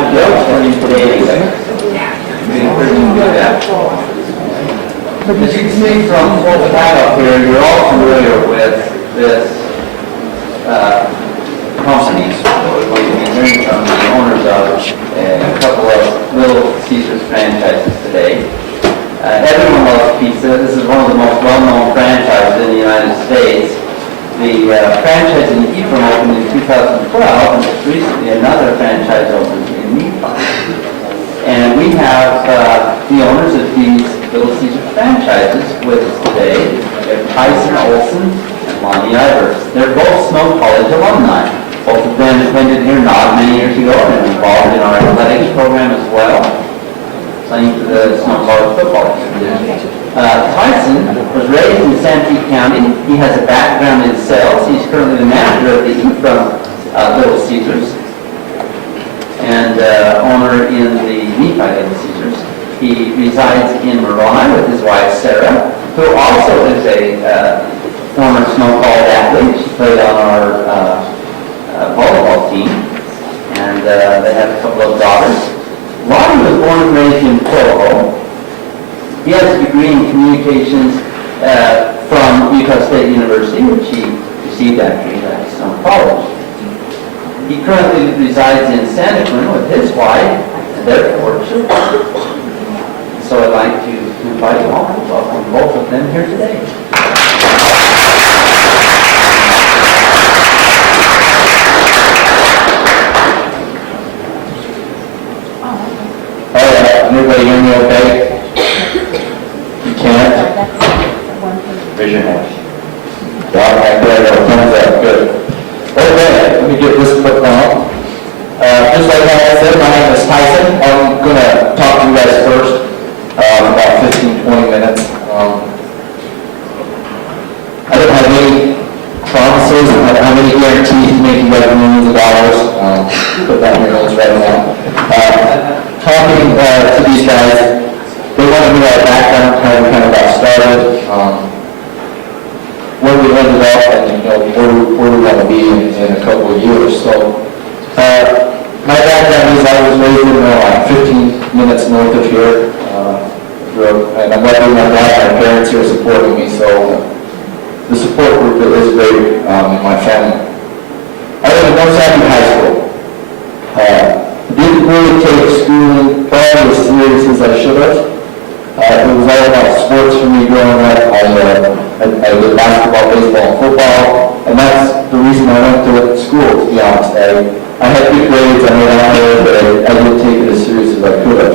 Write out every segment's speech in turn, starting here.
have a joke for you today anyway. We encourage you to do that. As you can see from what we have up here, you're all familiar with this companies. We're going to be hearing from the owners of a couple of Little Caesars franchises today. Everyone loves pizza. This is one of the most well-known franchises in the United States. The franchise in Ephraim opened in 2012, and just recently another franchise opened in Nephi. And we have the owners of these Little Caesars franchises with us today. We have Tyson Olson and Launey Ivers. They're both Snow College alumni. Both of them attended here not many years ago and involved in our athletics program as well, playing for the Snow College football team. Tyson was raised in Sanpete County. He has a background in sales. He's currently the manager of the Ephraim Little Caesars and owner in the Nephi Little Caesars. He resides in Moroni with his wife Sarah, who also is a former Snow College athlete. She played on our volleyball team, and they have a couple of daughters. Launey was born and raised in Provo. He has a degree in communications from Utah State University, which he received after he left Snow College. He currently resides in Santa Cruz with his wife and their 4 children. So I'd like to invite you all to welcome both of them here today. Everybody hear me okay? You can't? Raise your hand. Down right there, no thumbs up, good. Okay, let me get this put down. Just like I said, my name is Tyson. I'm going to talk to you guys first, about 15-20 minutes. I don't have any promises, I don't have any guarantees to make you guys millions of dollars. Put that in your notes right now. Talking to these guys, they want to know our background, how we kind of got started, where we ended up, and where we want to be in a couple of years. So, my background is I was raised in 15 minutes north of here, and I'm lucky my dad, my parents here supporting me. So, the support group is great in my family. I went to North Sandy High School. Didn't really take schooling probably as serious as I should have. It was all about sports for me growing up. I did basketball, baseball, and football, and that's the reason I went to school, to be honest. I had good grades, I made out there, but I didn't take it as serious as I could have.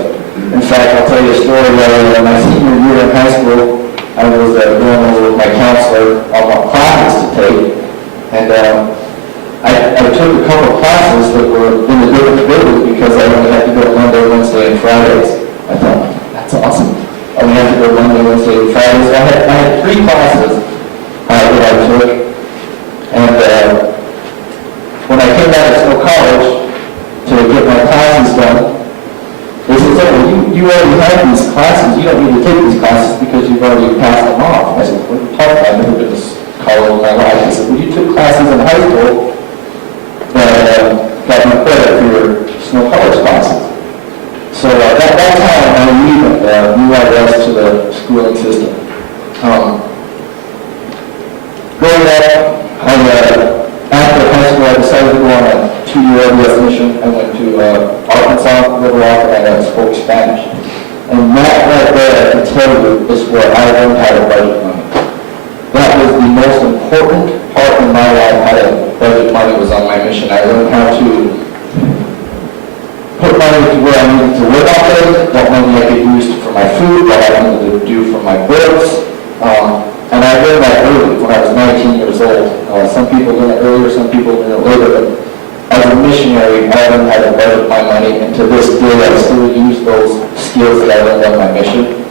In fact, I'll tell you a story where my senior year in high school, I was going over with my counselor on what classes to take, and I took a couple of classes that were in a different building because I only had to go Monday, Wednesday, and Fridays. I thought, that's awesome. I only have to go Monday, Wednesday, and Fridays. So I had 3 classes that I took. And when I came back to Snow College to get my classes done, they said, well, you already have these classes. You don't need to take these classes because you've already passed them off. I said, what are you talking about? I've never been to college in my life. He said, well, you took classes in high school got my credit for your Snow College classes. So that's how I knew Ivers to the schooling system. Growing up, after high school, I decided to go on a 2-year LDS mission. I went to Arkansas, Little Rock, and I spoke Spanish. And that right there, I can tell you, is where I learned how to budget money. That was the most important part in my life, how to budget money was on my mission. I learned how to put money to where I needed to live out there, what money I could use for my food, what I needed to do for my bills. And I learned that early, when I was 19 years old. Some people learn it earlier, some people learn it later, but as a missionary, I learned how to budget my money, and to this day, I still use those skills that I learned on my mission.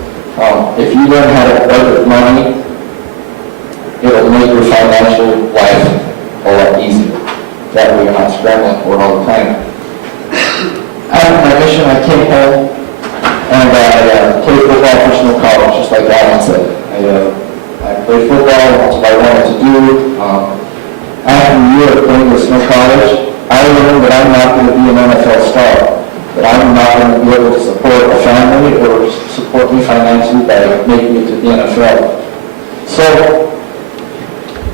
If you learn how to budget money, it'll make your financial life a lot easier. That way you're not scrambling for it all the time. After my mission, I came home and I played football for Snow College, just like Alan said. I played football, that's what I wanted to do. After a year of playing with Snow College, I learned that I'm not going to be an NFL star. not going to be able to support a family or support me financially by making it to the NFL. So,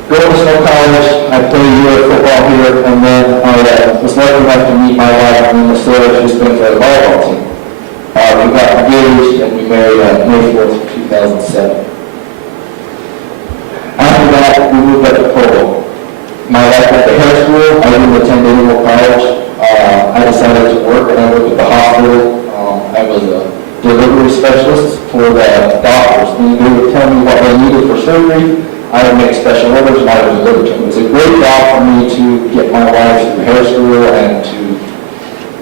going to Snow College, I played a year of football here, and then I was lucky enough to meet my wife in Minnesota. She's been for the volleyball team. We got engaged and we married on May 4th, 2007. After that, we moved up to Provo. My wife went to hair school. I didn't attend anymore college. I decided to work, and I worked at the hospital. I was a delivery specialist for the doctors. And they would tell me what they needed for surgery. I would make special orders, and I would deliver to them. It was a great job for me to get my wife through hair school and to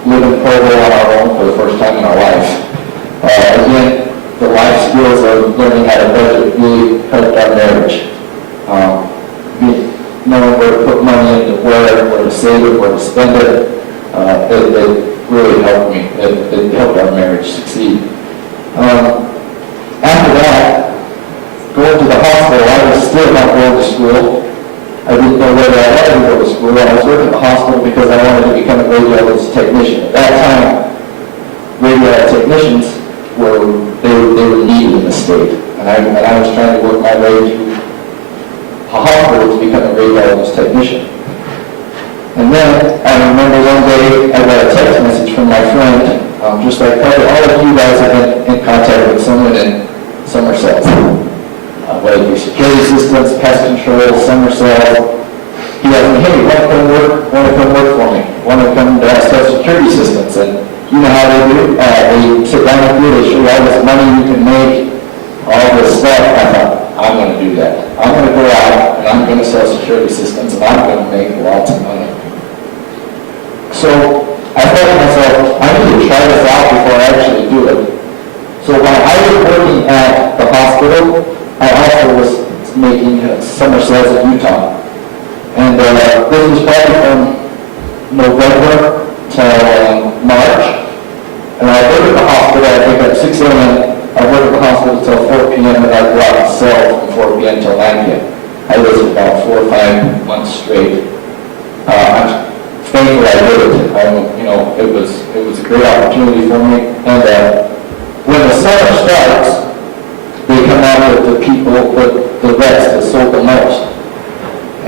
live in Provo on our own for the first time in our life. Again, the life skills of learning how to budget really helped our marriage. Knowing where to put money into where to save it, where to spend it, it really helped me. It helped our marriage succeed. After that, going to the hospital, I was still not going to school. I didn't know whether I wanted to go to school. I was working at the hospital because I wanted to become a radiologist technician. At that time, radiologist technicians were needed in the state. And I was trying to work my way through a hospital to become a radiologist technician. And then I remember one day I got a text message from my friend, just like probably all of you guys have been in contact with someone in Somerset. Whether it be security systems, pest control, Somerset. He asked me, hey, want to come work for me? Want to come sell security systems? And you know how they do? They sit down with you, they show you all this money you can make, all this stuff. I thought, I'm going to do that. I'm going to go out and I'm going to sell security systems and I'm going to make lots of money. So I thought to myself, I need to try this out before I actually do it. So when I was working at the hospital, I also was making summer sales in Utah. And this was probably from November till March. And I worked at the hospital, I wake up 6 a.m. I worked at the hospital till 4 p.m. and I'd go out and sell from 4 p.m. till 9 p.m. I did it for about 4 or 5 months straight. I'm thankful I did it. It was a great opportunity for me. And when the summer starts, they come out with the people, the reps that sold the most.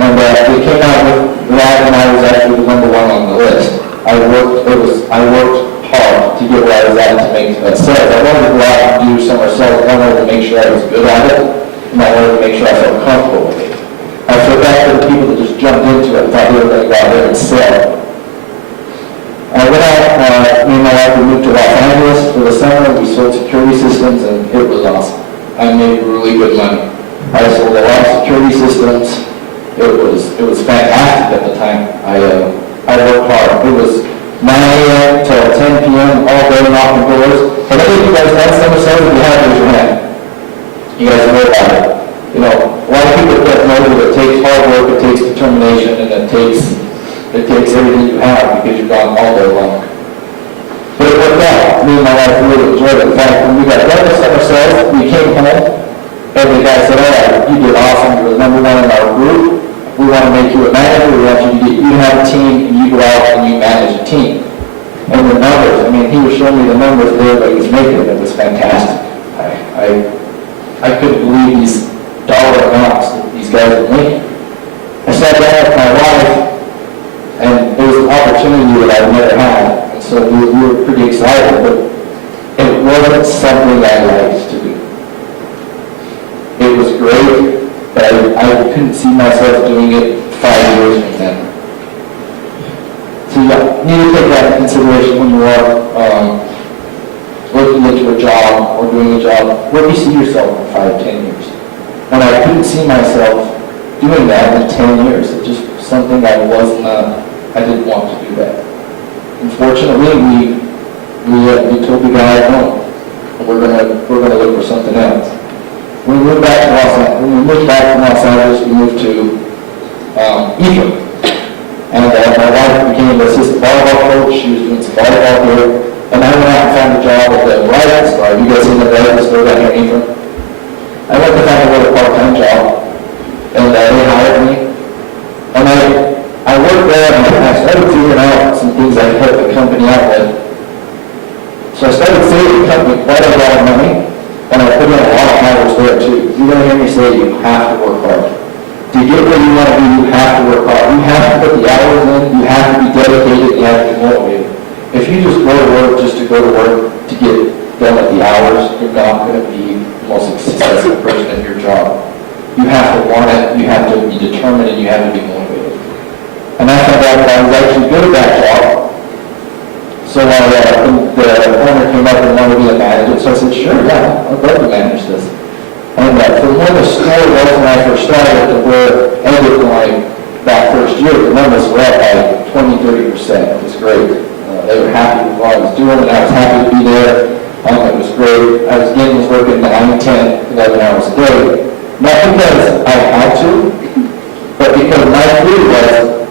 And they came out with that, and I was actually the number one on the list. I worked hard to get where I was at to make sales. I wanted to go out and do summer sales. I wanted to make sure I was good at it, and I wanted to make sure I felt comfortable with it. I felt bad for the people that just jumped into it and thought they were going to go out there and sell. I went out, me and my wife, we moved to Los Angeles for the summer. We sold security systems, and it was awesome. I made really good money. I sold a lot of security systems. It was fantastic at the time. I worked hard. It was 9 a.m. till 10 p.m. all day knocking doors. But I think you guys had summer sales, if you have, raise your hand. You guys know about it. A lot of people don't know that it takes hard work, it takes determination, and it takes everything you have because you've gone all day long. But it worked out. Me and my wife really enjoyed it. In fact, when we got done with summer sales, we came home, and the guy said, all right, you did awesome. You were number one in our group. We want to make you a manager. We want you to have a team, and you go out and you manage a team. And the numbers, he was showing me the numbers there that he was making. It was fantastic. I couldn't believe these dollar amounts that these guys were making. I sat down with my wife, and it was an opportunity that I've never had. And so we were pretty excited, but it wasn't something I liked to do. It was great, but I couldn't see myself doing it 5 years from then. So you need to take that into consideration when you are looking into a job or doing a job. Where do you see yourself in 5, 10 years? And I couldn't see myself doing that in 10 years. It's just something I didn't want to do that. Unfortunately, we told the guy no. We're gonna look for something else. When we moved back from Los Angeles, we moved to Ephraim. And my wife became the assistant volleyball coach. She was doing some volleyball here. And I went out and found a job at the Writing Store. You guys seen the Writing Store down here in Ephraim? I went to find a part-time job. And they hired me. And I worked there and I started figuring out some things I could help the company out with. So I started saving the company quite a lot of money, and I put in a lot of hours there too. You're going to hear me say you have to work hard. To get where you want to be, you have to work hard. You have to put the hours in, you have to be dedicated, you have to be motivated. If you just go to work just to go to work to get done at the hours, you're not going to be the most successful person at your job. You have to want it, you have to be determined, and you have to be motivated. And I found out that I was actually good at that job. So the owner came up and wanted me to manage it, so I said, sure, yeah, I'd love to manage this. And from where the store was when I first started to where it ended that first year, the numbers were up by 20-30%. It was great. They were happy with what I was doing, and I was happy to be there. It was great. I was working 9, 10, 11 hours a day. Not because I had to, but because my theory was,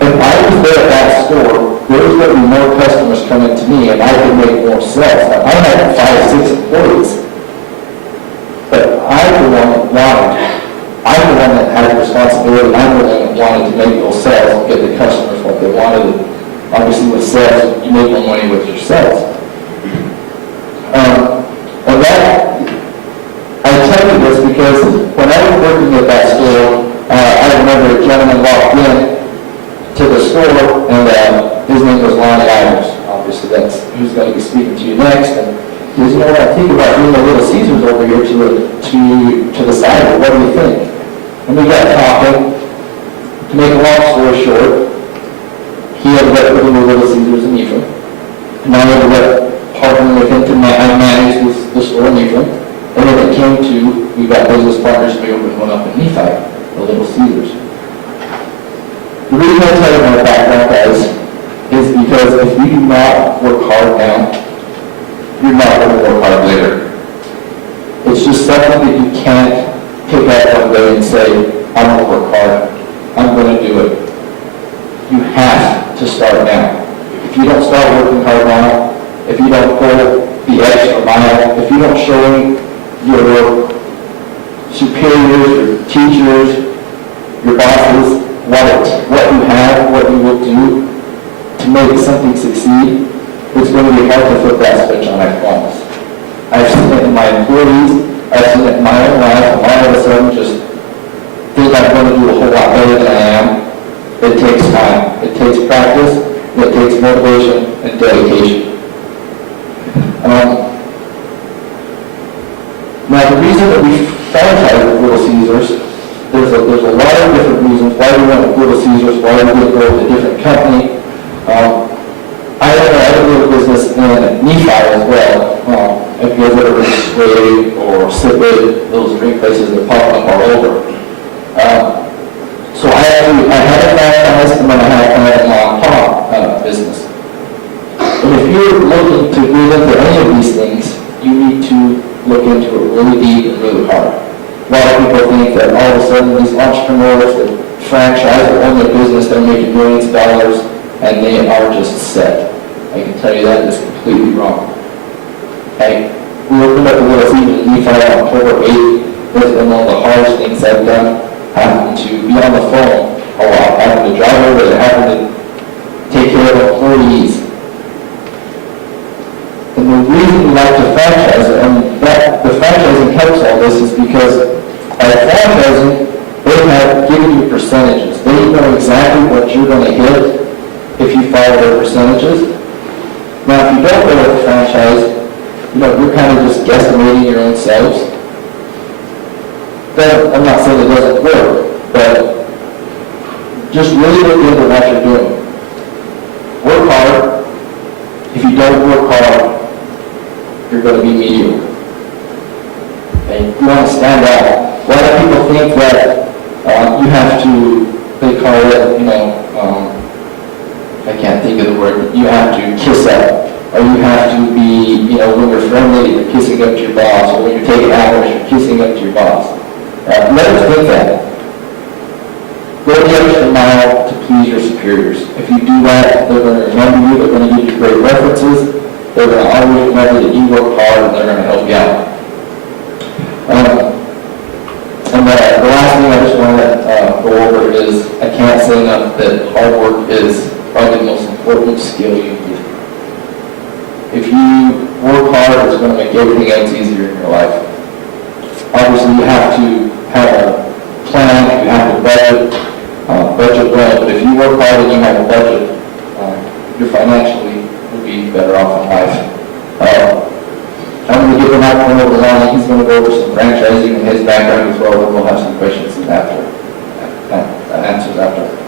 if I was there at that store, there was going to be more customers coming to me, and I could make more sales. Now, I had 5, 6 employees, but I'm the one that had the responsibility. I'm the one that wanted to make those sales and get the customers what they wanted. Obviously, with sales, you make more money with your sales. And that, I tell you this because when I was working at that store, I remember a gentleman walked in to the store, and his name was Launey, Ivers. Obviously, that's who's going to be speaking to you next. And he goes, you know what, I think about doing a Little Caesars over here to the side. What do you think? And we got talking. To make a long story short, he ended up putting a Little Caesars in Ephraim. And I ended up partnering with him to manage the store in Ephraim. And then it came to, we got business partners, we opened one up in Nephi, the Little Caesars. The reason I tell you my background, guys, is because if you do not work hard now, you're not going to work hard later. It's just something that you can't pick up one day and say, I'm going to work hard. I'm going to do it. You have to start now. If you don't start working hard now, if you don't go the extra mile, if you don't show your superiors, your teachers, your bosses, what you have, what you will do to make something succeed, it's going to be hard to flip that switch on, I promise. I've seen it in my employees, I've seen it in my own life, and all of a sudden just think I'm going to do a whole lot better than I am. It takes time, it takes practice, and it takes motivation and dedication. Now the reason that we franchise with Little Caesars, there's a lot of different reasons why we went with Little Caesars, why we did go with a different company. I had a little business in Nephi as well. If you guys ever been to Sway or Sipid, those drink places that pop up all over. So I had a franchise, and then I had a mom-and-pop business. And if you're looking to get into any of these things, you need to look into it really deep and really hard. A lot of people think that all of a sudden these entrepreneurs that franchise or own their business, they're making millions of dollars, and they are just set. I can tell you that is completely wrong. Okay? We opened up a Little Caesars in Nephi on October 8th. That's been one of the hardest things I've done. Having to be on the phone a lot, having to drive over there, having to take care of employees. And the reason we like to franchise it, and that the franchising helps all this, is because by franchising, they have given you percentages. They know exactly what you're going to hit if you follow their percentages. Now, if you don't go with a franchise, you're kind of just guesstimating your own selves. Then, I'm not saying it doesn't work, but just really look into what you're doing. Work hard. If you don't work hard, you're going to be mediocre. Okay? You want to stand out. A lot of people think that you have to, they call it, I can't think of the word, you have to kiss up. Or you have to be, when you're friendly, you're kissing up to your boss. Or when you're taking hours, you're kissing up to your boss. Let us think that. Go the extra mile to please your superiors. If you do that, they're going to remember you, they're going to give you great references, they're going to always remember that you work hard, and they're going to help you out. And the last thing I just want to go over is, I can't say enough that hard work is probably the most important skill you need. If you work hard, it's going to make everything else easier in your life. Obviously, you have to have a plan, you have to budget well, but if you work hard and you have a budget, you financially will be better off in life. I'm going to give the microphone over to Launey. He's going to go over some franchising and his background as well, and we'll have some questions after, answers after.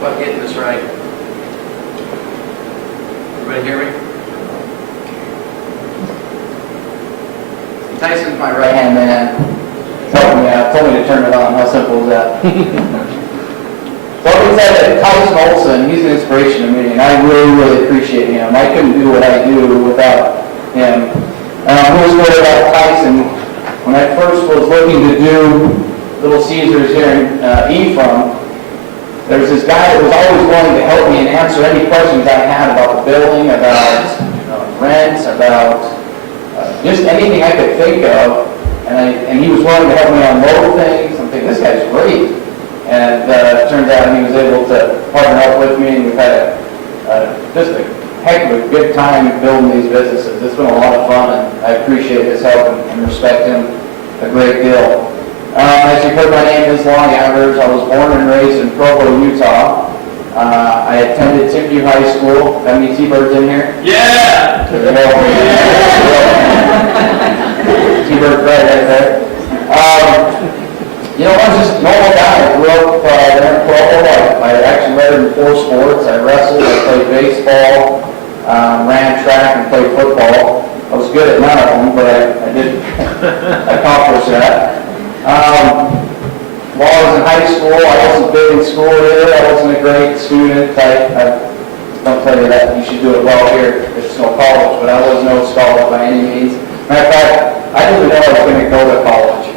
About getting this right. Everybody hear me? Tyson's my right-hand man. Helped me out, told me to turn it on. How simple is that? So I can say that Tyson Olson, he's an inspiration to me, and I really, really appreciate him. I couldn't do what I do without him. Who's story about Tyson? When I first was looking to do Little Caesars here in Ephraim, there was this guy that was always willing to help me and answer any questions I had about the building, about rent, about just anything I could think of. And he was willing to help me unload things. I'm thinking, this guy's great. And it turns out he was able to partner up with me, and we've had just a heck of a good time building these businesses. It's been a lot of fun, and I appreciate his help and respect him a great deal. As you've heard, my name is Launey Ivers. I was born and raised in Provo, Utah. I attended Timpview High School. Got any T-Birds in here? Yeah! T-Bird right there. I was just a normal guy. I grew up there in Provo. I actually lettered in 4 sports. I wrestled, I played baseball, ran track, and played football. I was good at none of them, but I did accomplish that. While I was in high school, I wasn't big in school here. I wasn't a great student. I don't tell you that you should do it well here. It's no college, but I was no scholar by any means. Matter of fact, I didn't even know I was going to go to college.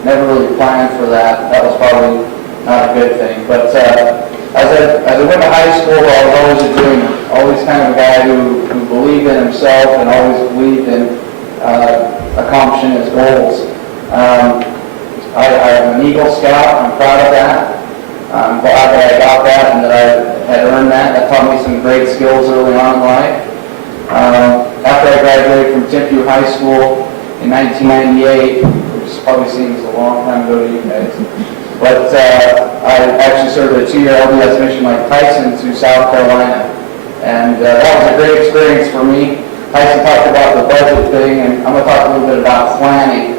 Never really planned for that. That was probably not a good thing. But as I went to high school, I was always a dreamer. Always kind of a guy who believed in himself and always believed in accomplishing his goals. I'm an Eagle Scout. I'm proud of that. I'm glad that I got that and that I had earned that. That taught me some great skills early on in life. After I graduated from Timpview High School in 1998, which probably seems a long time ago to you guys, but I actually served a 2-year LDS mission like Tyson to South Carolina. And that was a great experience for me. Tyson talked about the budget thing, and I'm going to talk a little bit about planning.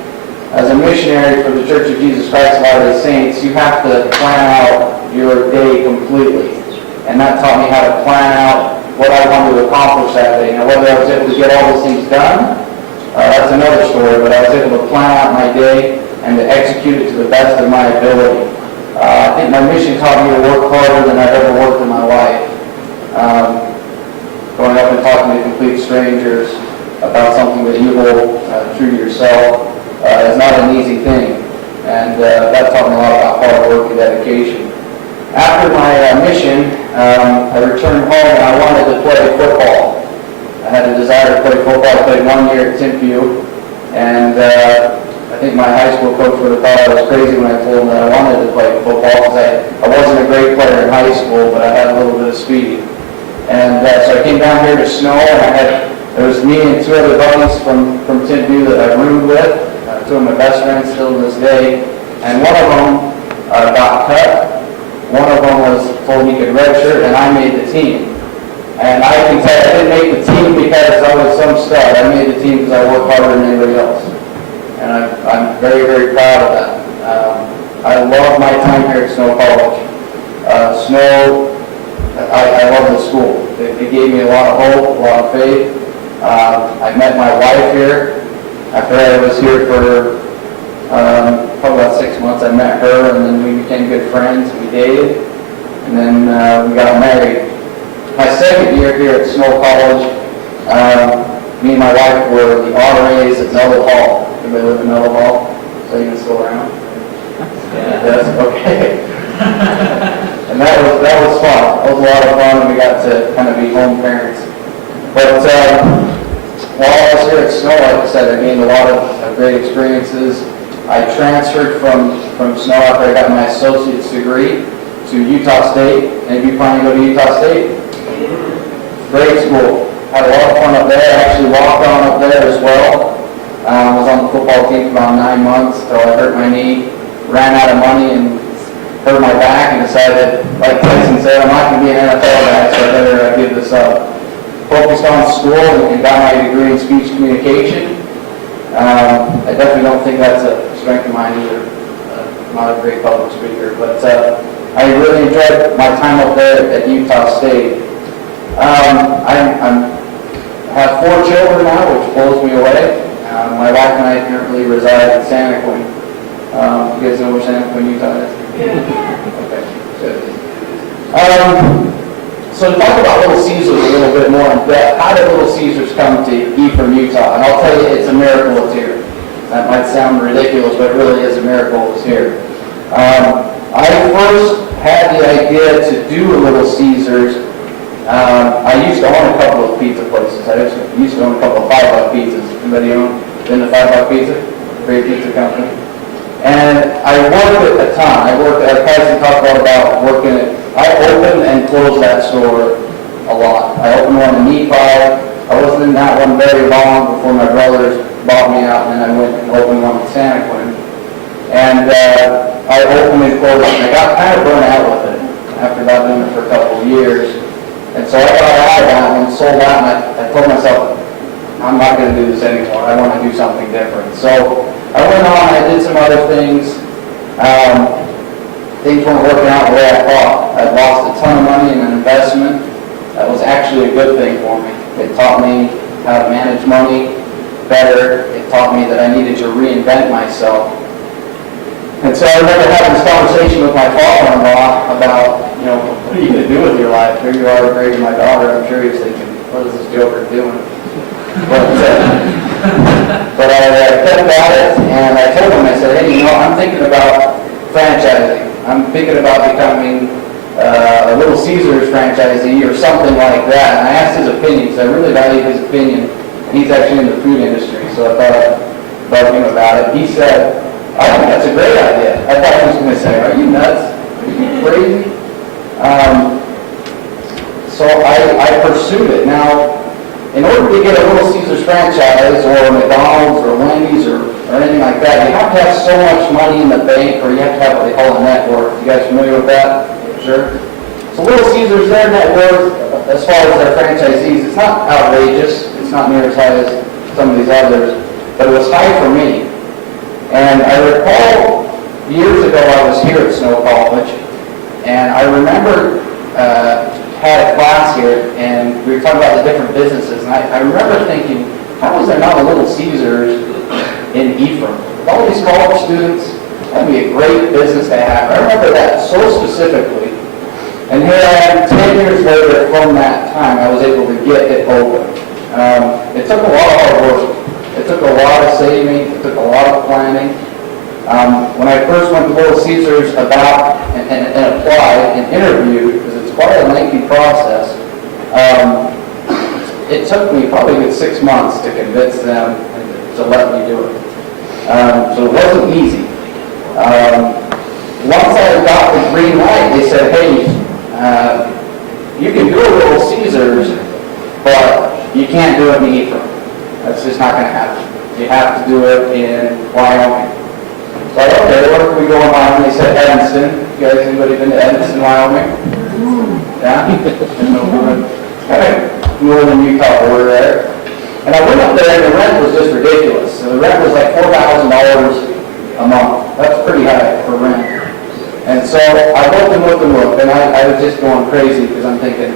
As a missionary for the Church of Jesus Christ of Latter-day Saints, you have to plan out your day completely. And that taught me how to plan out what I wanted to accomplish that day. Now, whether I was able to get all those things done, that's another story, but I was able to plan out my day and to execute it to the best of my ability. I think my mission taught me to work harder than I've ever worked in my life. Going up and talking to complete strangers about something that you hold true to yourself is not an easy thing, and that taught me a lot about hard work and dedication. After my mission, I returned home and I wanted to play football. I had a desire to play football. I played 1 year at Timpview, and I think my high school coach would have thought I was crazy when I told him that I wanted to play football, because I wasn't a great player in high school, but I had a little bit of speed. And so I came down here to Snow, and there was me and 2 other buddies from Timpview that I roomed with. 2 of my best friends still to this day, and one of them got cut. One of them was told he could redshirt, and I made the team. And I can tell you, I didn't make the team because I was some stud. I made the team because I worked harder than anybody else. And I'm very, very proud of that. I love my time here at Snow College. I love the school. It gave me a lot of hope, a lot of faith. I met my wife here. After I was here for probably about 6 months, I met her, and then we became good friends. We dated, and then we got married. My second year here at Snow College, me and my wife were the RAs at Melville Hall. Everybody live in Melville Hall? So you can still around? Yes, okay. And that was fun. That was a lot of fun, and we got to kind of be home parents. But while I was here at Snow, like I said, I gained a lot of great experiences. I transferred from Snow after I got my associate's degree to Utah State. And if you plan to go to Utah State, great school. Had a lot of fun up there. I actually walked on up there as well. I was on the football team for about 9 months until I hurt my knee, ran out of money, and hurt my back, and decided, like Tyson said, I'm not going to be an NFL guy, so I better give this up. Focused on school and got my degree in speech communication. I definitely don't think that's a strength of mine either. I'm not a great public speaker, but I really enjoyed my time up there at Utah State. I have 4 children now, which blows me away. My wife and I currently reside in Santa Quinn. You guys know where Santa Quinn, Utah is? Yeah. Okay, good. So to talk about Little Caesars a little bit more in depth, how did Little Caesars come to Ephraim, Utah? And I'll tell you, it's a miracle it's here. That might sound ridiculous, but it really is a miracle it's here. I first had the idea to do a Little Caesars. I used to own a couple of pizza places. I used to own a couple of $5 pizzas. Anybody been to $5 Pizza? Great pizza company. And I worked at a ton. As Tyson talked about working at, I opened and closed that store a lot. I opened one in Nephi. I wasn't in that one very long before my brothers bought me out, and then I went and opened one in Santa Quinn. And I opened and closed it, and I got kind of burnt out with it after about doing it for a couple of years. And so I got out of that one, sold that, and I told myself, I'm not going to do this anymore. I want to do something different. So I went on, I did some other things. Things weren't working out the way I thought. I lost a ton of money in an investment. That was actually a good thing for me. It taught me how to manage money better. It taught me that I needed to reinvent myself. And so I remember having this conversation with my father-in-law about, what are you going to do with your life? Here you are raising my daughter. I'm sure he was thinking, what is this joker doing? But I kept at it, and I told him, I said, hey, I'm thinking about franchising. I'm thinking about becoming a Little Caesars franchisee or something like that. And I asked his opinion, because I really value his opinion. And he's actually in the food industry, so I thought I'd bug him about it. He said, I think that's a great idea. I thought he was going to say, are you nuts? Are you crazy? So I pursued it. Now, in order to get a Little Caesars franchise or McDonald's or Wendy's or anything like that, you have to have so much money in the bank, or you have to have what they call a net worth. You guys familiar with that? Sure. So Little Caesars, their net worth, as far as their franchisees, it's not outrageous. It's not near as high as some of these others, but it was high for me. And I recall years ago I was here at Snow College, and I remember had a class here, and we were talking about the different businesses, and I remember thinking, how is there not a Little Caesars in Ephraim? With all these college students, that would be a great business to have. I remember that so specifically. And here I am 10 years later from that time, I was able to get it open. It took a lot of hard work. It took a lot of saving. It took a lot of planning. When I first went to Little Caesars about and applied and interviewed, because it's quite a lengthy process, it took me probably a good 6 months to convince them to let me do it. So it wasn't easy. Once I got the green light, they said, hey, you can do a Little Caesars, but you can't do it in Ephraim. That's just not going to happen. You have to do it in Wyoming. So I said, okay, where can we go in Wyoming? They said Evanston. You guys, anybody been to Evanston, Wyoming? Yeah? It's kind of northern Utah border there. And I went up there, and the rent was just ridiculous. So the rent was like $4,000 a month. That's pretty high for rent. And so I looked, and I was just going crazy because I'm thinking,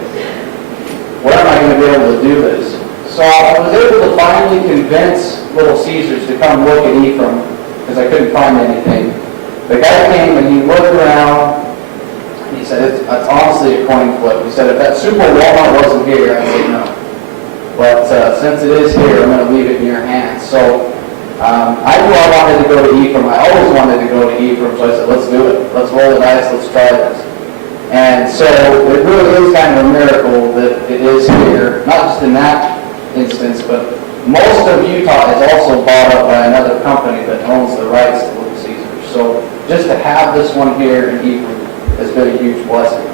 where am I going to be able to do this? So I was able to finally convince Little Caesars to come look at Ephraim because I couldn't find anything. The guy came and he looked around. He said, it's honestly a coin flip. He said, if that Super Walmart wasn't here, I'd say no. But since it is here, I'm going to leave it in your hands. So I knew I wanted to go to Ephraim. I always wanted to go to Ephraim, so I said, let's do it. Let's roll the dice, let's try this. And so it really is kind of a miracle that it is here, not just in that instance, but most of Utah is also bought up by another company that owns the rights to Little Caesars. So just to have this one here in Ephraim has been a huge blessing.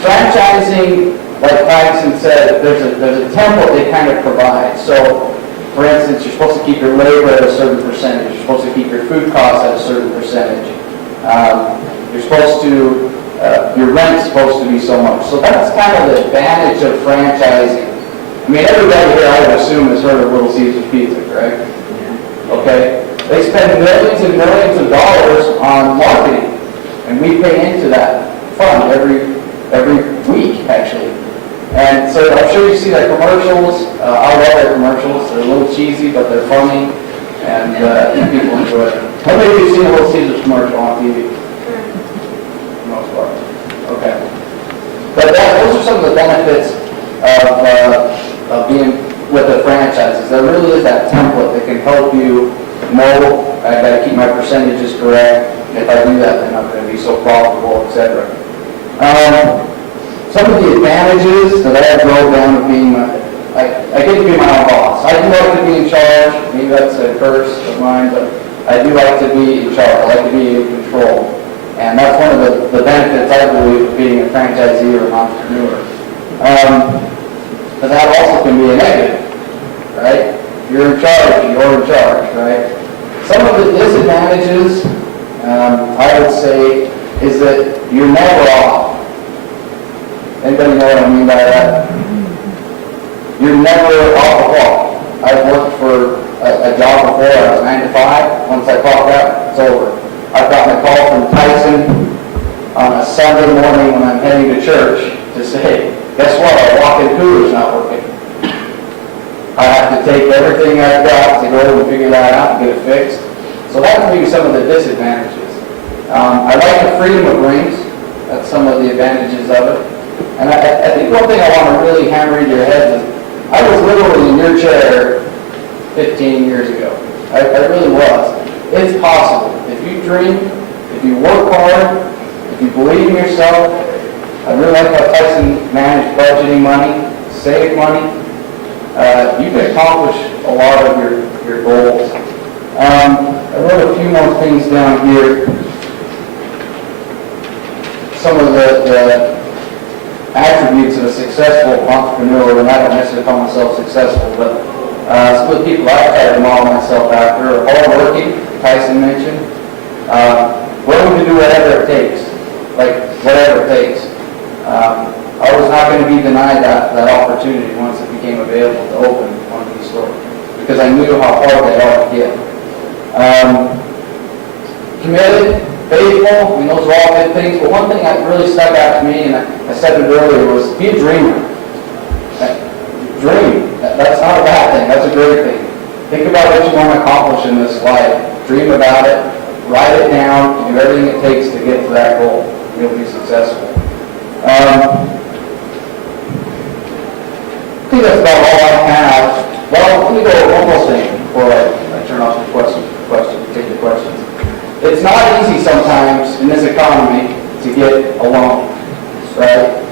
Franchising, like Tyson said, there's a template they kind of provide. So, for instance, you're supposed to keep your labor at a certain percentage. You're supposed to keep your food costs at a certain percentage. You're supposed to, your rent's supposed to be so much. So that's kind of the advantage of franchising. I mean, everybody here, I would assume, has heard of Little Caesars Pizza, correct? Okay. They spend millions and millions of dollars on marketing, and we pay into that fund every week, actually. And so I'm sure you see their commercials. I love their commercials. They're a little cheesy, but they're funny, and people enjoy them. How many of you have seen a Little Caesars commercial on TV? Most part. Okay. But those are some of the benefits of being with the franchises. There really is that template that can help you know, I got to keep my percentages correct. If I do that, then I'm going to be so profitable, etc. Some of the advantages that I drove down of being, I get to be my own boss. I do like to be in charge. Maybe that's a curse of mine, but I do like to be in charge. I like to be in control. And that's one of the benefits, I believe, of being a franchisee or an entrepreneur. But that also can be a negative, right? You're in charge, right? Some of the disadvantages, I would say, is that you're never off. Anybody know what I mean by that? You're never off the clock. I've worked for a job before. I was 9 to 5. Once I clocked out, it's over. I've gotten a call from Tyson on a Sunday morning when I'm heading to church to say, guess what? Our walk-in cooler's not working. I have to take everything I've got to go and figure that out and get it fixed. So that would be some of the disadvantages. I like the freedom it brings. That's some of the advantages of it. And I think one thing I want to really hammer into your heads is, I was literally in your chair 15 years ago. I really was. It's possible. If you dream, if you work hard, if you believe in yourself, I really like how Tyson managed budgeting money, save money. You can accomplish a lot of your goals. I wrote a few more things down here. Some of the attributes of a successful entrepreneur, and I don't necessarily call myself successful, but some of the people I try to model myself after are hardworking, Tyson mentioned, willing to do whatever it takes, like whatever it takes. I was not going to be denied that opportunity once it became available to open one of these stores, because I knew how hard they are to get. Committed, faithful, I mean, those are all good things, but one thing that really stuck out to me, and I said it earlier, was be a dreamer. Dream. That's not a bad thing, that's a great thing. Think about what you want to accomplish in this life. Dream about it, write it down, do everything it takes to get to that goal. You'll be successful. I think that's about all I have. Well, let me go over one more thing before I turn off the take the questions. It's not easy sometimes in this economy to get a loan, right?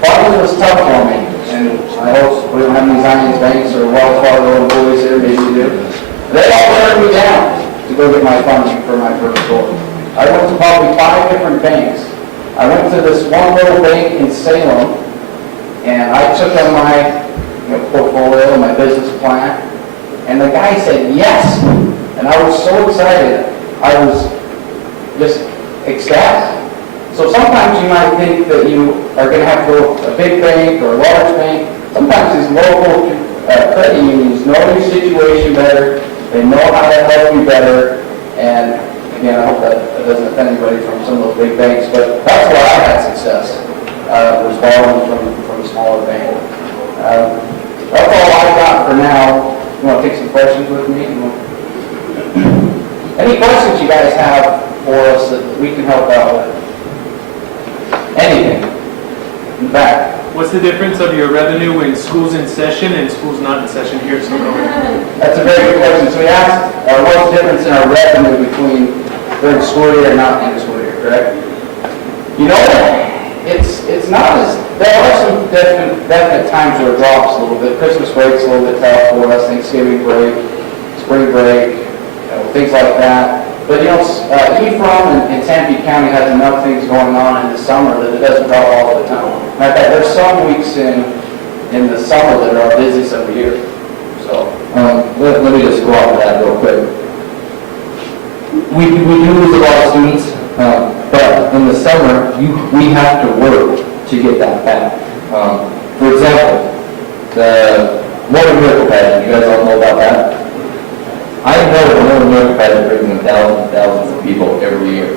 Farming was tough for me, and I hope we don't have any Zions banks or Wells Fargo employees here, maybe you do. They all turned me down to go get my funding for my first store. I went to probably 5 different banks. I went to this one little bank in Salem, and I took on my portfolio, my business plan, and the guy said yes, and I was so excited. I was just ecstatic. So sometimes you might think that you are going to have to go to a big bank or a large bank. Sometimes these local credit unions know your situation better, they know how to help you better, and again, I hope that doesn't offend anybody from some of those big banks, but that's where I had success, was borrowing from a smaller bank. That's all I've got for now. You want to take some questions with me? Any questions you guys have for us that we can help out with? Anything? In fact. What's the difference of your revenue when school's in session and school's not in session here at Sonoma? That's a very good question. So we asked, what's the difference in our revenue between during the school year and not in the school year, correct? You know, it's not as, there are some definite times where it drops a little bit. Christmas break's a little bit tough for us, Thanksgiving break, spring break, things like that. But Ephraim and Tempe County has enough things going on in the summer that it doesn't drop all the time. Matter of fact, there's some weeks in the summer that are our busiest every year. So let me just go off of that real quick. We do lose a lot of students, but in the summer, we have to work to get that back. For example, the Motor Miracle Pageant, you guys all know about that? I know the Motor Miracle Pageant brings in thousands and thousands of people every year.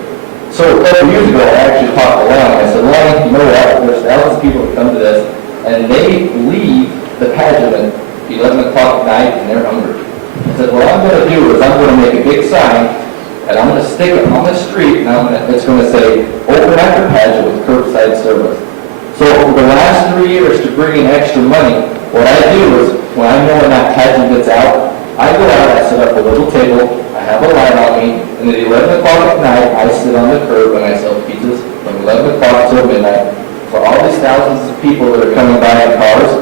So a couple years ago, I actually talked to Launey. I said, Launey, you know what? There's thousands of people that come to this, and they leave the pageant at 11 o'clock at night, and they're hungry. I said, what I'm going to do is I'm going to make a big sign, and I'm going to stick it on the street, and it's going to say, open after pageant with curbside service. So for the last 3 years to bring in extra money, what I do is, when I know when that pageant gets out, I go out, I set up a little table, I have a light on me, and at 11 o'clock at night, I sit on the curb and I sell pizzas from 11 o'clock till midnight for all these thousands of people that are coming by in cars.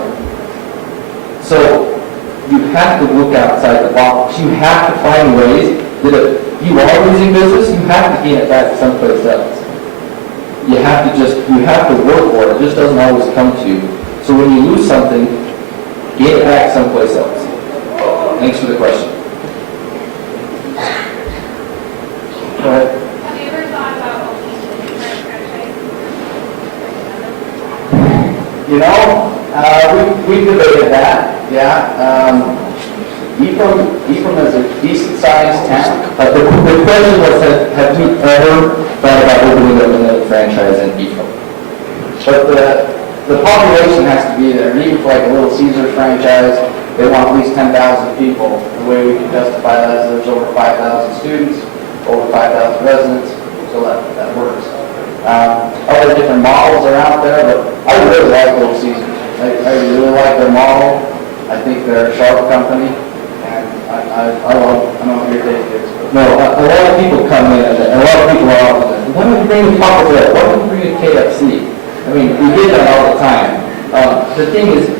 So you have to look outside the box. You have to find ways that if you are losing business, you have to gain it back someplace else. You have to work for it. It just doesn't always come to you. So when you lose something, gain it back someplace else. Thanks for the question. Go ahead. Have you ever thought about opening a different franchise? We debated that, yeah. Ephraim is a decent-sized town. The question was, have you ever thought about opening up another franchise in Ephraim? But the population has to be there. And even for like a Little Caesars franchise, they want at least 10,000 people. The way we can justify that is there's over 5,000 students, over 5,000 residents, so that works. Other different models are out there, but I really like Little Caesars. I really like their model. I think they're a sharp company, and I love them. I don't know what your take is. No, a lot of people come in, and a lot of people are out there. Why don't you bring a Taco Bell? Why don't you bring a KFC? I mean, we get that all the time. The thing is,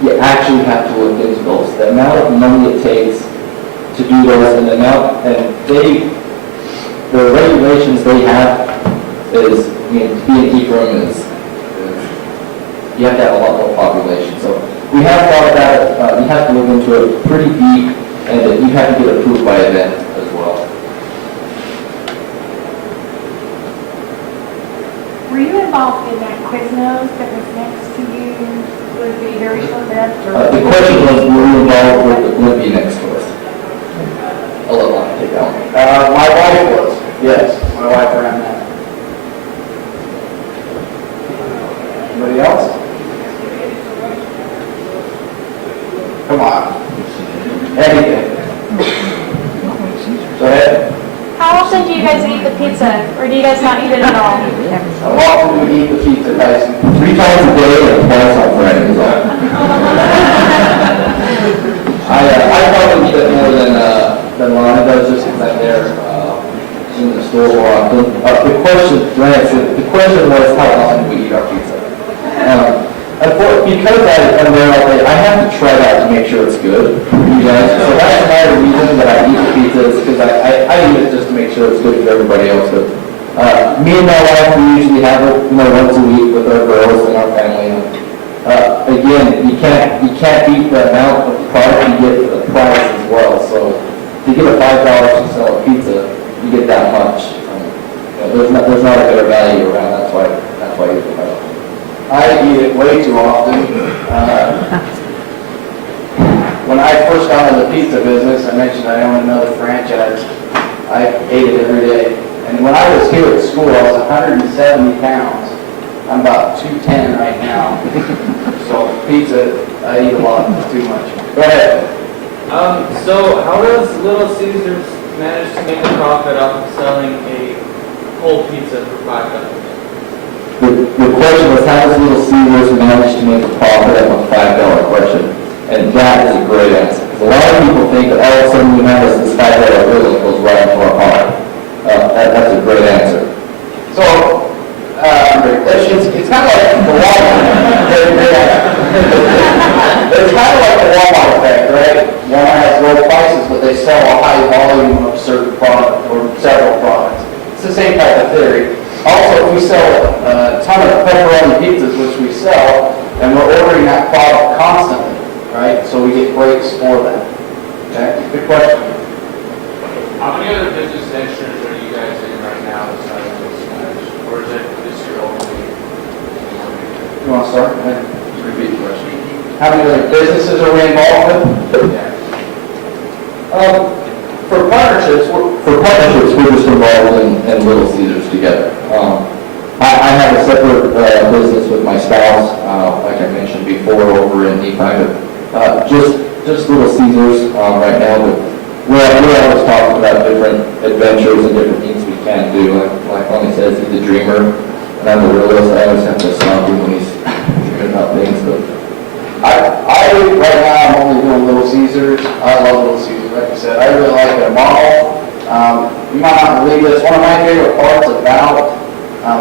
you actually have to look into those. The amount of money it takes to do those, and the amount, and the regulations they have is, I mean, to be an Ephraim is you have to have a lot more population. So we have thought about it. You have to look into it pretty deep, and you have to get approved by event as well. Were you involved in that Quiznos that was next to you? Would it be very short-lived? The question was, were you involved with the Libby next to us? I'll let Lonnie take that one. My wife was, yes. My wife ran that. Anybody else? Come on. Anything. Go ahead. How often do you guys eat the pizza, or do you guys not eat it at all? How often do we eat the pizza, Tyson? 3 times a day and twice on Fridays. I probably eat it more than Lonnie does, just because I'm there in the store more often. The question was, how often do we eat our pizza? Because I'm there all day, I have to try it out to make sure it's good for you guys. So that's another reason that I eat the pizza, is because I eat it just to make sure it's good for everybody else. But me and my wife, we usually have it, once a week with our girls and our family. Again, you can't beat the amount of product you get for the price as well. So to get a $5 to sell a pizza, you get that much. There's not a better value around. That's why you get it. I eat it way too often. When I first got into the pizza business, I mentioned I owned another franchise. I ate it every day. And when I was here at school, I was 170 pounds. I'm about 210 right now. So pizza, I eat a lot, too much. Go ahead. So how does Little Caesars manage to make a profit off of selling a whole pizza for $5? the question was, how does Little Caesars manage to make a profit of a $5 question? And that is a great answer. Because a lot of people think that all of a sudden you have this $5 bill that goes right into our pocket. That's a great answer. So, it's kind of like the Walmart. It's kind of like the Walmart effect, right? Walmart has low prices, but they sell a high volume of certain product or several products. It's the same type of theory. Also, if we sell a ton of pepperoni pizzas, which we sell, and we're ordering that product constantly, right? So we get breaks for that. Okay, good question. How many other business ventures are you guys in right now besides those guys? Or is it just your only? You want to start? Go ahead. Just repeat the question. How many other businesses are we involved with? Yeah. For partnerships, We're just involved in Little Caesars together. I have a separate business with my spouse, like I mentioned before, over in Ephraim. Just Little Caesars right now, but we're always talking about different adventures and different things we can do. Like Launey says, he's a dreamer, and I'm a realist. I always have to stop him when he's dreaming about things. But right now, I'm only doing Little Caesars. I love Little Caesars, like I said. I really like their model. You might not believe this. One of my favorite parts about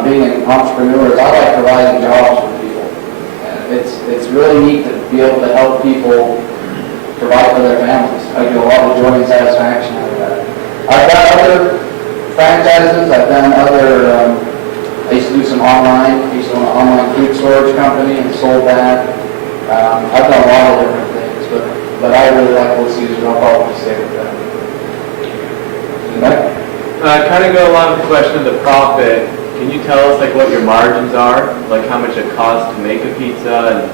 being an entrepreneur is I like providing jobs for people. And it's really neat to be able to help people provide for their families. I get a lot of joy and satisfaction out of that. I've done other franchises. I've done other, I used to do some online. I used to own an online food storage company and sold that. I've done a lot of different things, but I really like Little Caesars, and I'll probably stay with them. Kind of go along with the question of the profit. Can you tell us like what your margins are? Like how much it costs to make a pizza and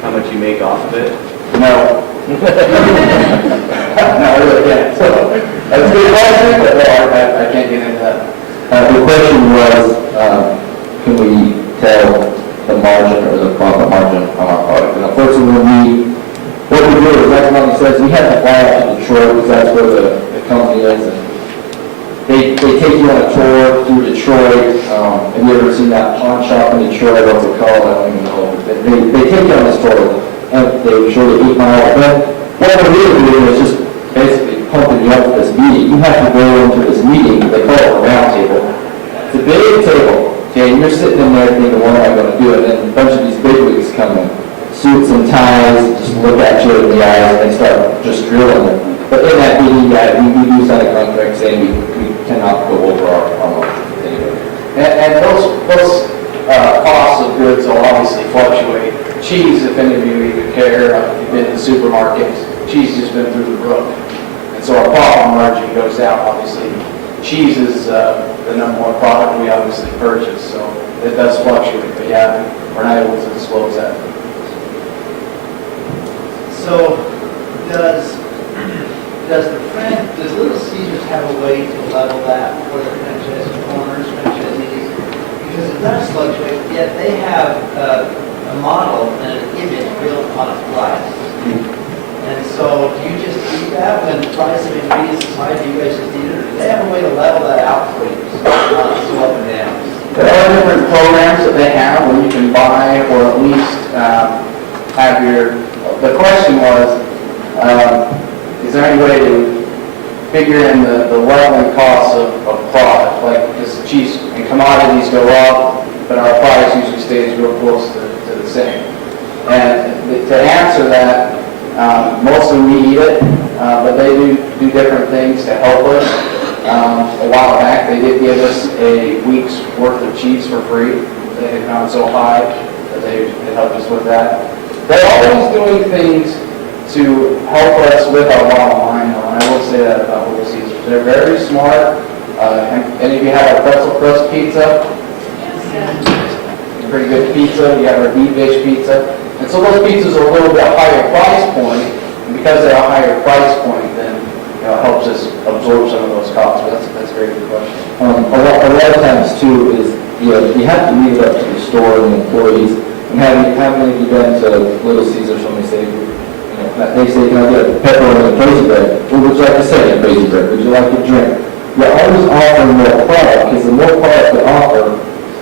how much you make off of it? No. No, I really can't. So, that's a good question, but no, I can't get into that. the question was, can we tell the margin or the profit margin on our product? And unfortunately, what we do is, like Launey says, we have to fly out to Detroit because that's where the company is. And they take you on a tour through Detroit. Have you ever seen that pawn shop in Detroit? What's it called? I don't even know. They take you on this tour, and they show you 8 miles. But what they're really doing is just basically pumping you up for this meeting. You have to go into this meeting. They call it a round table. It's a big table. Okay, and you're sitting in there thinking, what am I going to do? And then a bunch of these bigwigs come in, suits and ties, just look at you in the eyes, and they start just drilling. But in that meeting, we do sign a contract saying we cannot go over our margin anyway. And those costs of goods will obviously fluctuate. Cheese, if any of you even care, if you've been to supermarkets, cheese has been through the roof. And so our profit margin goes down, obviously. Cheese is the number one product we obviously purchase, so it does fluctuate. But yeah, we're not able to disclose that. So, does Little Caesars have a way to level that for the franchise owners, franchisees? Because it does fluctuate, yet they have a model and an image built on a price. And so, do you just eat that when the price of ingredients is high? Do you guys just eat it? Or do they have a way to level that out for you, so it's not so up and down? There are different programs that they have where you can buy or at least have your. The question was, is there any way to figure in the leveling costs of product? Like, because cheese and commodities go up, but our price usually stays real close to the same. And to answer that, mostly we eat it, but they do different things to help us. A while back, they did give us a week's worth of cheese for free. They had gone so high that they helped us with that. They're always doing things to help us with our bottom line, though, and I will say that about Little Caesars. They're very smart. Any of you have a pretzel crust pizza? Pretty good pizza. You have our deep dish pizza. And so those pizzas are a little bit higher price point, and because they're a higher price point, then it helps us absorb some of those costs. But that's a very good question. A lot of times too is you have to leave it up to the store and the employees. And how many of you been to Little Caesars when they say, can I get a pepperoni and crazy bread? What would you like to say in crazy bread? Would you like to drink? You're always offering more product, because the more product you offer,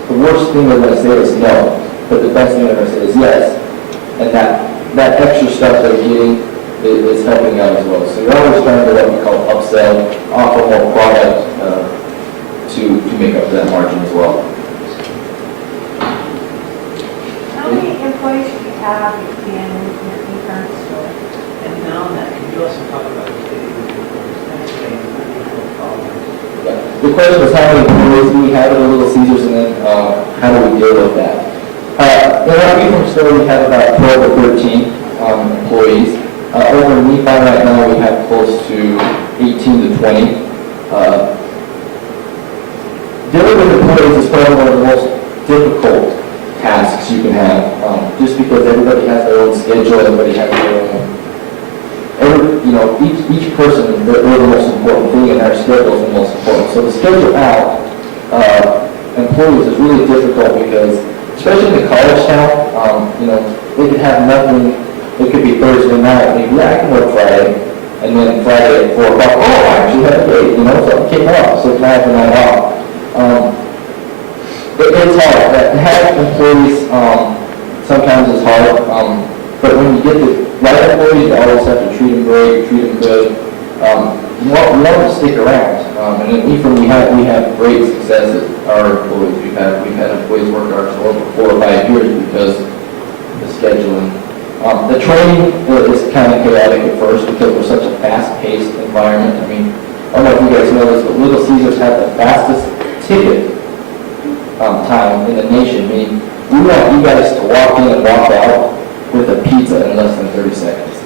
the worse worst thing they're going to say is no, but the best thing they're going to say is yes. And that extra stuff they're getting is helping out as well. So you're always trying to what we call upsell, offer more product to make up that margin as well. How many employees do you have in your Ephraim store? And on that, can you also talk about The question was how many employees do we have at Little Caesars, and then how do we deal with that? In our Ephraim store, we have about 12 or 13 employees. Over in Nephi right now, we have close to 18 to 20. Dealing with employees is probably one of the most difficult tasks you can have, just because everybody has their own schedule, everybody has their own. Each person, they're the most important thing, and their schedule is the most important. So the schedule out employees is really difficult because, especially in the college town, they could have nothing. It could be Thursday night, maybe I can work Friday, and then Friday at 4 o'clock, I actually have a date, so kick off, so can I have the night off. It's hard. To have employees sometimes is hard, but when you get the right employees, you always have to treat them great, treat them good. You want them to stick around. And in Ephraim, we have great success at our employees. We've had employees work our store for 4 or 5 years because of the scheduling. The training is kind of chaotic at first because we're such a fast-paced environment. I mean, I don't know if you guys know this, but Little Caesars have the fastest ticket time in the nation. I mean, we want you guys to walk in and walk out with a pizza in less than 30 seconds.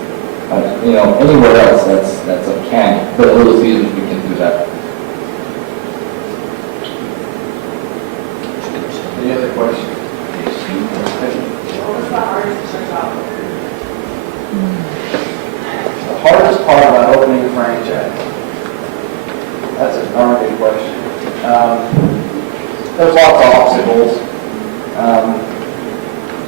Anywhere else, that's uncanny. But at Little Caesars, we can do that. Any other questions? What was the hardest job? The hardest part about opening a franchise? That's a darn good question. There's lots of obstacles.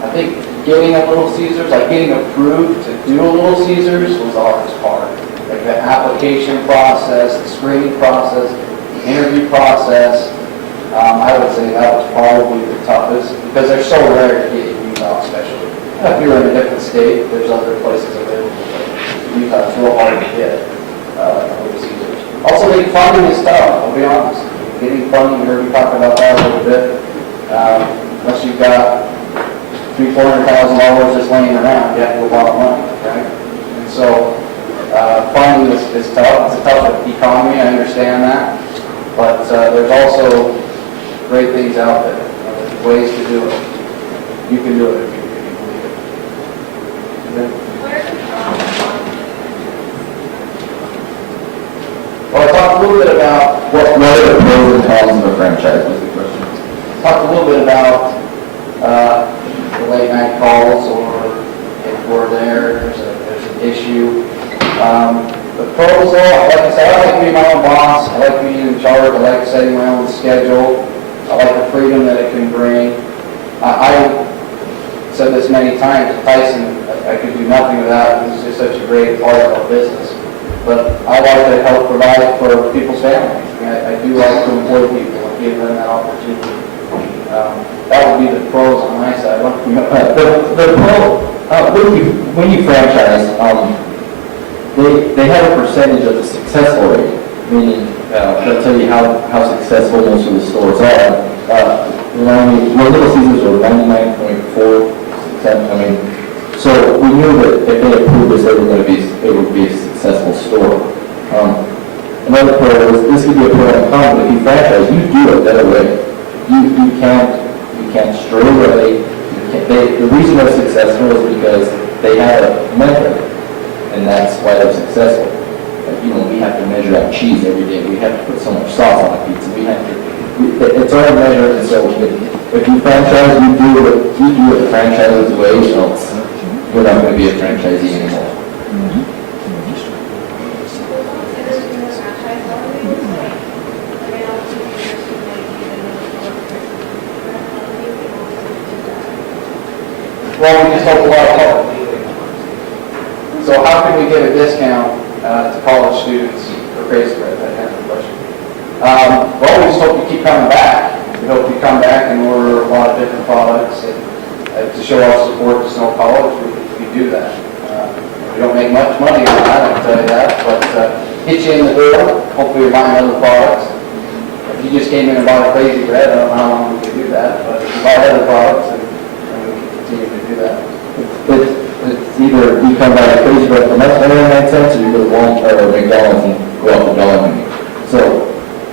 I think getting a Little Caesars, like getting approved to do a Little Caesars was the hardest part. Like the application process, the screening process, the interview process, I would say that was probably the toughest because they're so rare to get in Utah especially. If you're in a different state, there's other places available. But Utah is real hard to get Little Caesars. Also, getting funding is tough, I'll be honest. Getting funding, you heard me talk about that a little bit. Unless you've got $300,000-$400,000 just laying around, you have to go borrow money, right? And so, funding is tough. It's a tough economy, I understand that. But there's also great things out there. There's ways to do it. You can do it if you believe it. Well, I talked a little bit about What are the pros and cons of a franchise was the question. Talked a little bit about the late night calls, or if we're there's an issue. The pros, though, like I said, I like being my own boss. I like being in charge. I like setting my own schedule. I like the freedom that it can bring. I said this many times. Tyson, I could do nothing without him. He's just such a great part of our business. But I like to help provide for people's families. I do like to employ people and give them that opportunity. That would be the pros on my side. The pro, when you franchise, they have a percentage of the successful rate, meaning they'll tell you how successful most of the stores are. Little Caesars are 99.4%. So we knew that if they approved this, it would be a successful store. Another pro is this could be a pro and a con, but if you franchise, you do it that way. You can't stray away. The reason they're successful is because they have a method, and that's why they're successful. We have to measure out cheese every day. We have to put so much sauce on a pizza. It's already measured, and so if you franchise, you do it the franchise's way, else you're not going to be a franchisee anymore. Well, we just opened a lot of public. So how can we get a discount to college students for crazy bread? That kind of question. Well, we just hope you keep coming back. We hope you come back and order a lot of different products, and to show our support to Snow College, we do that. We don't make much money on that, I can tell you that, but get you in the door, hopefully you're buying other products. If you just came in and bought a Crazy Bread, I don't know how long we could do that, but if you buy other products, and we can continue to do that. It's either you come by a Crazy Bread from us, 99 cents, or you go to Walmart or McDonald's and go up to dollar menu. So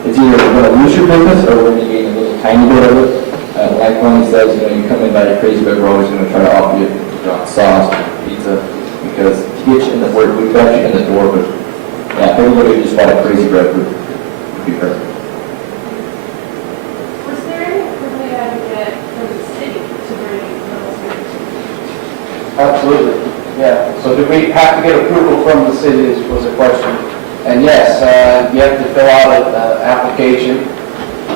it's either you're going to lose your business or we're going to gain a little tiny bit of it. Like Launey says, you come in by a Crazy Bread, we're always going to try to offer you sauce, pizza, because to get you in the work, we've got you in the door, but yeah, everybody who just bought a Crazy Bread would be perfect. Was there any approval you had to get from the city to bring Little Caesars? Absolutely, yeah. So do we have to get approval from the city was a question. And yes, you have to fill out an application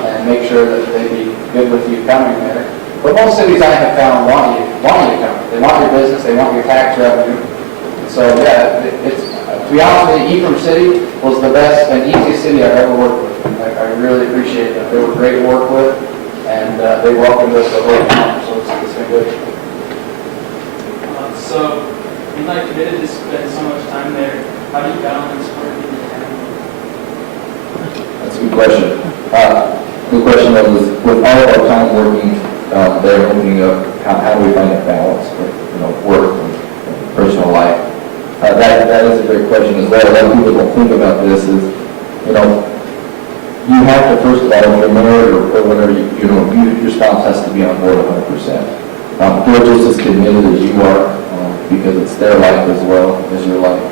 and make sure that they be good with you coming there. But most cities I have found want you to come. They want your business, they want your tax revenue. So yeah, it's, to be honest with you, Ephraim City was the best and easiest city I've ever worked with. I really appreciate them. They were great to work with, and they welcomed us the whole time, so it's been good. So, you're not committed to spend so much time there. How do you balance working and family? That's a good question. The question was, with all of our time working there, opening up, how do we find a balance with work and personal life? That is a great question as well. A lot of people don't think about this is, you have to, first of all, if you're married or whatever, your spouse has to be on board 100%. They're just as committed as you are, because it's their life as well as your life.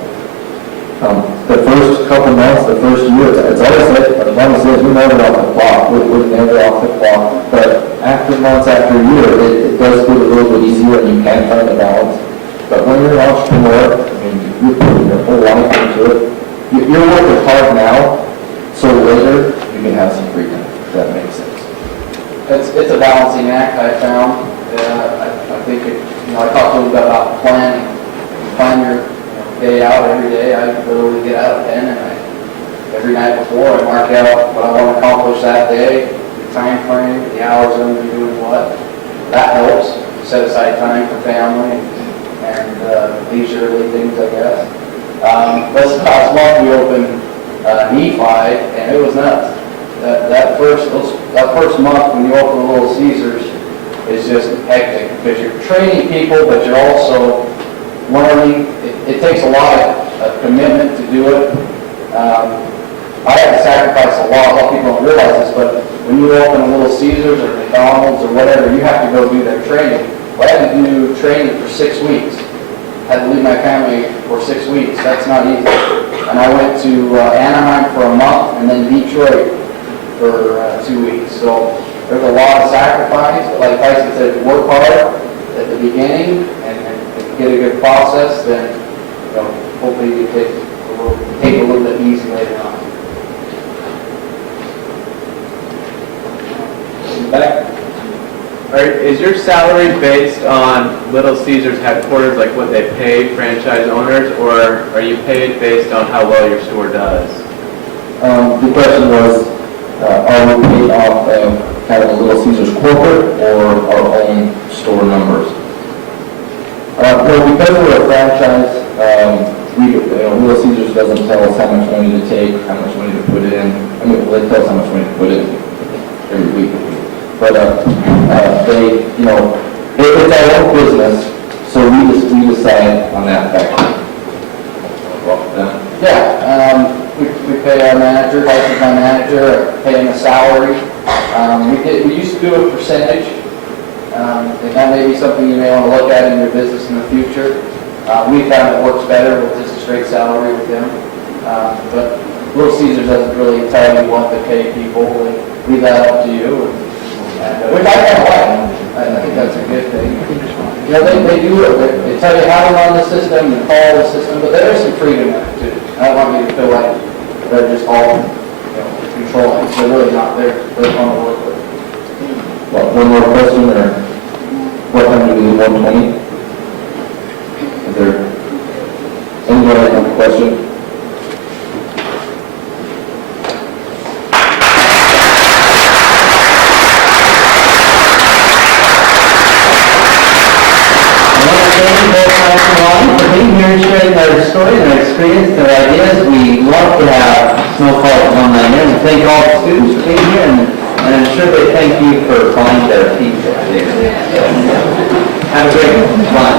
The first couple months, the first year, it's always like, as long as we're never off the clock, we're never off the clock. But after months, after a year, it does get a little bit easier and you can find a balance. But when you're an entrepreneur, you're putting your whole life into it. You're working hard now, so later you can have some free time, if that makes sense. It's a balancing act, I found. I think, I talked a little bit about planning. Plan your day out every day. I literally get out at 10 and every night before I mark out what I want to accomplish that day, the time frame, the hours I'm going to be doing what. That helps. Set aside time for family and leisurely things, I guess. This past month we opened Nephi, and it was nuts. That first month when you open Little Caesars is just hectic because you're training people, but you're also learning. It takes a lot of commitment to do it. I had to sacrifice a lot. A lot of people don't realize this, but when you open a Little Caesars or McDonald's or whatever, you have to go do their training. Well, I had to do training for 6 weeks. I had to leave my family for 6 weeks. That's not easy. And I went to Anaheim for a month and then Detroit for 2 weeks. So there's a lot of sacrifice. But like Tyson said, work hard at the beginning and get a good process, then hopefully you take a little bit easy later on. Back. Is your salary based on Little Caesars headquarters, like what they pay franchise owners, or are you paid based on how well your store does? The question was, are we paid off of kind of a Little Caesars corporate or our own store numbers? Well, because we're a franchise, Little Caesars doesn't tell us how much money to take, how much money to put in. They tell us how much money to put in every week. But it's our own business, so we decide on that factor. We pay our manager, Tyson's my manager, pay him a salary. We used to do a percentage, and that may be something you may want to look at in your business in the future. We found it works better with just a straight salary with them. But Little Caesars doesn't really tell you what to pay people. They leave that up to you. Which I kind of like. I think that's a good thing. They do it. They tell you how to run the system and follow the system, but there is some freedom in it too. I don't want you to feel like they're just all controlling. They're really not. They're fun to work with. Well, one more question, or what time do we leave? 1:20? Is there anybody have a question? Have a great one.